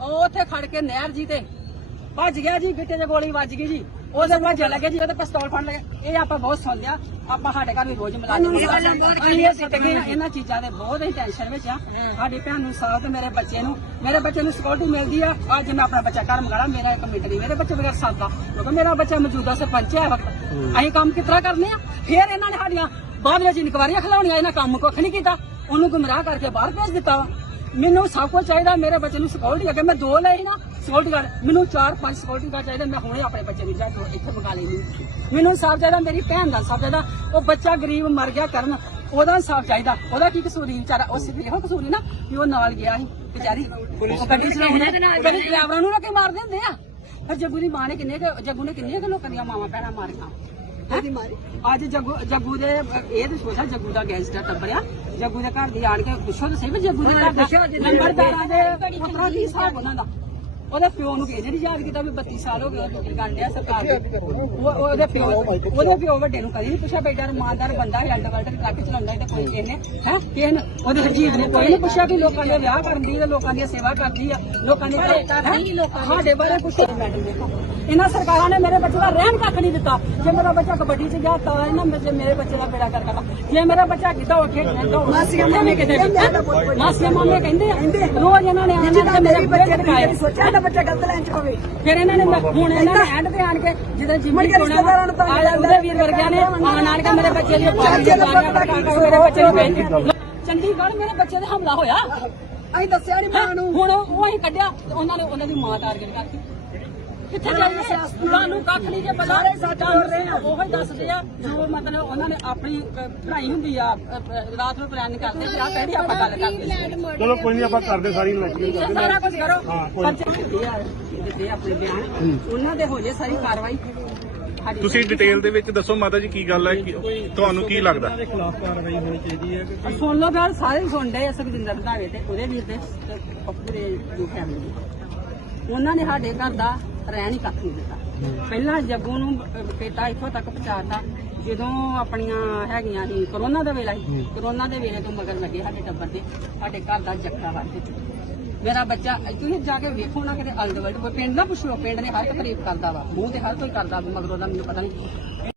ਉਹ ਉੱਥੇ ਖੜ ਕੇ ਨਹਿਰ ਜੀ ਤੇ ਭੱਜ ਗਿਆ ਜੀ ਗਿੱਟੇ 'ਚ ਗੋਲੀ ਵੱਜ ਗਈ ਜੀ। ਉਹਦੇ ਭੱਜ ਲੱਗੇ ਜੀ ਉਹਦੇ ਪਿਸਤੌਲ ਫੜ ਲਏ ਇਹ ਆਪਾਂ ਬਹੁਤ ਸੁਣ ਲਿਆ। ਆਪਾਂ ਸਾਡੇ ਘਰ ਵੀ ਰੋਜ਼ ਅਸੀਂ ਇਹ ਹਾਂ, ਇਹਨਾਂ ਚੀਜ਼ਾਂ ਦੇ ਬਹੁਤ ਹੀ ਟੈਨਸ਼ਨ ਵਿੱਚ ਆ ਸਾਡੀ ਭੈਣ ਨੂੰ ਸਾਥ ਮੇਰੇ ਬੱਚੇ ਨੂੰ। ਮੇਰੇ ਬੱਚੇ ਨੂੰ ਸਿਕਿਉਰਿਟੀ ਮਿਲਦੀ ਆ। ਅੱਜ ਮੈਂ ਆਪਣਾ ਬੱਚਾ ਘਰ ਮੰਗਾਲਾ। ਮੇਰਾ ਇੱਕ ਮਿੰਟ ਨਹੀਂ ਮੇਰੇ ਬੱਚੇ ਬਗੈਰ ਸਾਦਾ ਕਿਉਂਕਿ ਮੇਰਾ ਬੱਚਾ ਮੌਜੂਦਾ ਸਰਪੰਚ ਹੈ ਵਕਤ। ਅਸੀਂ ਕੰਮ ਕਿਤਰਾ ਕਰਨੇ ਆ? ਫਿਰ ਇਹਨਾਂ ਨੇ ਸਾਡੀਆਂ ਬਾਅਦ ਵਿੱਚ ਇਨਕੁਆਰੀਆਂ ਖਿਲਾਉਣੀਆਂ। ਇਹਨਾਂ ਕੰਮ ਕੁੱਖ ਨਹੀਂ ਕੀਤਾ। ਉਹਨੂੰ ਗੁੰਮਰਾਹ ਕਰਕੇ ਬਾਹਰ ਭੇਜ ਦਿੱਤਾ ਵਾ। ਮੈਨੂੰ ਸਭ ਕੁਝ ਚਾਹੀਦਾ ਮੇਰੇ ਬੱਚੇ ਨੂੰ ਸਿਕਿਉਰਿਟੀ ਅਗੇ ਮੈਂ ਦੋ ਸੀ ਨਾ ਸਿਕਿਉਰਿਟੀ ਗਾਰਡ ਮੈਨੂੰ ਚਾਰ ਪੰਜ ਸਿਕਿਉਰਿਟੀ ਗਾਰਡ ਚਾਹੀਦਾ ਮੈਂ ਹੁਣੇ ਆਪਣੇ ਬੱਚੇ ਨੂੰ ਜਾ ਕੇ ਇੱਥੇ ਮੰਗਾ ਲੈਣੀ ਮੈਨੂੰ ਸਭ ਚਾਹੀਦਾ ਮੇਰੀ ਭੈਣ ਦਾ ਸਭ ਚਾਹੀਦਾ ਉਹ ਬੱਚਾ ਗਰੀਬ ਮਰ ਗਿਆ ਕਰਨ ਉਹਦਾ ਸਭ ਚਾਹੀਦਾ ਉਹਦਾ ਕੀ ਕਸੂਰੀ ਵਿਚਾਰਾ ਉਹ ਸਿੱਧੀ ਇਹੋ ਕਸੂਰੀ ਨਾ ਕਿ ਉਹ ਨਾਲ ਗਿਆ ਸੀ ਵਿਚਾਰੀ ਉਹ ਗੱਡੀ ਚਲਾਉਂਦੇ ਗੱਡੀ ਡਰਾਈਵਰਾਂ ਨੂੰ ਨਾ ਕਿ ਮਾਰ ਦਿੰਦੇ ਆ। ਪਰ ਜੱਗੂ ਦੀ ਮਾਂ ਨੇ ਕਿੰਨੇ ਕੁ- ਜੱਗੂ ਨੇ ਕਿੰਨੀਆਂ ਕੁ ਲੋਕਾਂ ਦੀਆਂ ਮਾਵਾਂ ਭੈਣਾਂ ਮਾਰੀਆਂ। ਹੈਂ? ਅੱਜ ਜੱਗੂ ਜੱਗੂ ਦੇ ਇਹ ਤਾਂ ਸੋਚਾ ਜੱਗੂ ਦਾ ਗੈਂਗਸਟਰ ਟੱਬਰਿਆ। ਜੱਗੂ ਦੇ ਘਰ ਦੀ ਆਣ ਕੇ ਪੁੱਛੋ ਤਾਂ ਸਹੀ ਵੀ ਜੱਗੂ ਦੇ ਘਰ ਦਾ ਨੰਬਰਦਾਰਾਂ ਦੇ ਪੁੱਤਰਾਂ ਦੀ ਹਿਸਾਬ ਉਹਨਾਂ ਦਾ। ਉਹਦੇ ਪਿਓ ਨੂੰ ਕਿਸੇ ਨੇ ਨੀ ਯਾਦ ਕੀਤਾ ਵੀ 32 ਸਾਲ ਹੋ ਗਏ ਉਹ ਨੌਕਰੀ ਕਰਨ ਡਿਆ ਸਰਕਾਰ ਦੇ। ਉਹ ਉਹਦੇ ਪਿਓ ਉਹਦੇ ਪਿਓ ਵੱਡੇ ਨੂੰ ਕਦੀ ਨਹੀਂ ਪੁੱਛਿਆ ਬੇਟਾ ਇਮਾਨਦਾਰ ਬੰਦਾ ਹੈ ਅੰਡਰਵਰਲਡ ਟਰੱਕ ਚਲਾਉਂਦਾ ਹੈ ਤੇ ਕੋਈ ਕਿਸੇ ਨੇ ਹੈ ਕਿਸੇ ਨੇ ਉਹਦੇ ਹਰਜੀਤ ਨੇ ਕੋਈ ਨਹੀਂ ਪੁੱਛਿਆ ਕਿ ਲੋਕਾਂ ਦੇ ਵਿਆਹ ਕਰਦੀ ਹੈ ਲੋਕਾਂ ਦੀ ਸੇਵਾ ਕਰਦੀ ਆ ਲੋਕਾਂ ਦੇ ਹੈਂ? ਸਾਡੇ ਬਾਰੇ ਪੁੱਛਿਆ ਮੈਡਮ ਦੇਖੋ। ਇਹਨਾਂ ਸਰਕਾਰਾਂ ਨੇ ਮੇਰੇ ਬੱਚੇ ਦਾ ਰਹਿਣ ਕੱਖ ਨਹੀਂ ਦਿੱਤਾ। ਜੇ ਮੇਰਾ ਬੱਚਾ ਕਬੱਡੀ 'ਚ ਗਿਆ ਤਾਂ ਇਹਨਾਂ ਬੱਚੇ ਮੇਰੇ ਬੱਚੇ ਦਾ ਬੇੜਾ ਕਰ ਕਰਦਾ ਜੇ ਮੇਰਾ ਬੱਚਾ ਕਿੱਦਾਂ ਉੱਠੇ ਮਾਸੀਆਂ ਮਾਮੇ ਕਿਤੇ ਮਾਸੀਆਂ ਮਾਮੇ ਕਹਿੰਦੇ ਰੋਜ਼ ਇਹਨਾਂ ਨੇ ਆਉਣਾ ਤੇ ਮੇਰੇ ਬੱਚੇ ਕਾਇਆ ਸੋਚਿਆ ਤਾਂ ਬੱਚਾ ਗਲਤ ਲਾਈਨ ਚ ਹੋਵੇ ਫਿਰ ਇਹਨਾਂ ਨੇ ਹੁਣ ਇਹਨਾਂ ਨੇ ਐਂਡ ਤੇ ਆਣ ਕੇ ਜਦੋਂ ਜਿੰਮੀ ਕੇ ਰਿਸ਼ਤੇਦਾਰਾਂ ਨੂੰ ਤਾਂ ਉਹਦੇ ਵੀਰ ਵਰਗਿਆਂ ਨੇ ਆਣ ਆਣ ਕੇ ਮੇਰੇ ਬੱਚੇ ਦੀ ਪਾਰਟੀ ਮੇਰੇ ਬੱਚੇ ਨੂੰ ਭੇਜ ਦਿੱਤਾ। ਚੰਡੀਗੜ੍ਹ ਮੇਰੇ ਬੱਚੇ ਤੇ ਹਮਲਾ ਹੋਇਆ। ਅਸੀਂ ਦੱਸਿਆ ਨਹੀਂ ਮਾਂ ਨੂੰ। ਹੁਣ ਉਹ ਅਸੀਂ ਕੱਢਿਆ ਤੇ ਉਹਨਾਂ ਨੇ ਉਹਨਾਂ ਦੀ ਮਾਂ ਟਾਰਗੇਟ ਕਰਤੀ। ਕਿੱਥੇ ਜਾਈਏ? ਤੁਹਾਨੂੰ ਕੱਖ ਨਹੀਂ ਜੇ ਪਤਾ। ਸਾਡਾ ਉਹ ਹੀ ਦੱਸਦੇ ਆ ਜੋ ਮਤਲਬ ਉਹਨਾਂ ਨੇ ਆਪਣੀ ਪੜ੍ਹਾਈ ਹੁੰਦੀ ਆ ਰਾਤ ਨੂੰ ਪਲਾਨ ਕਰਦੇ ਆ ਪਹਿਲੀ ਆਪਾਂ ਗੱਲ ਕਰਦੇ ਚਲੋ ਕੋਈ ਨਹੀਂ ਆਪਾਂ ਕਰਦੇ ਸਾਰੀ ਨੌਕਰੀ ਇਹ ਸਾਰਾ ਕੁਝ ਕਰੋ। ਪਰਚੇ ਦਿੱਤੇ ਆ ਦਿੱਤੇ ਆ ਆਪਣੇ ਬਿਆਨ ਉਹਨਾਂ ਦੇ ਹੋ ਜੇ ਸਾਰੀ ਕਾਰਵਾਈ। ਸਾਡੀ ਤੁਸੀਂ ਡਿਟੇਲ ਦੇ ਵਿੱਚ ਦੱਸੋ ਮਾਤਾ ਜੀ ਕੀ ਗੱਲ ਹੈ ਕੀ- ਤੁਹਾਨੂੰ ਕੀ ਲੱਗਦਾ? ਦੇ ਖਿਲਾਫ ਕਾਰਵਾਈ ਹੋਣੀ ਚਾਹੀਦੀ ਹੈ ਕਿ ਸੁਣ ਲਓ ਗੱਲ ਸਾਰੇ ਸੁਣਦੇ ਆ ਸੁਖਜਿੰਦਰ ਰੰਧਾਵੇ ਤੇ ਉਹਦੇ ਵੀਰ ਦੇ ਤੇ ਪੱਪੂ ਦੇ ਜੋ ਫੈਮਿਲੀ ਉਹਨਾਂ ਨੇ ਸਾਡੇ ਘਰ ਦਾ ਰਹਿਣ ਹੀ ਕੱਖ ਨਹੀਂ ਦਿੱਤਾ। ਪਹਿਲਾਂ ਜੱਗੂ ਨੂੰ ਬੇਟਾ ਇੱਥੋਂ ਤੱਕ ਪਹੁੰਚਾਤਾ ਜਦੋਂ ਆਪਣੀਆਂ ਹੈਗੀਆਂ ਸੀ ਕਰੋਨਾ ਦਾ ਵੇਲਾ ਸੀ ਕਰੋਨਾ ਦੇ ਵੇਲੇ ਤੋਂ ਮਗਰ ਲੱਗੇ ਸਾਡੇ ਟੱਬਰ ਦੇ ਸਾਡੇ ਘਰ ਦਾ ਜੱਕਾ ਵੱਢ ਦਿੱਤਾ। ਮੇਰਾ ਬੱਚਾ ਤੁਸੀਂ ਜਾ ਕੇ ਵੇਖੋ ਨਾ ਕਿਤੇ ਅਲਦਵਲਡ ਪਿੰਡ ਨਾ ਪੁੱਛੋ ਪਿੰਡ ਨੇ ਹਰ ਇੱਕ ਤਾਰੀਫ ਕਰਦਾ ਵਾ ਮੂੰਹ ਤੇ ਹਰ ਕੋਈ ਕਰਦਾ ਮਗਰੋਂ ਦਾ ਮੈਨੂੰ ਪਤਾ ਨਹੀਂ।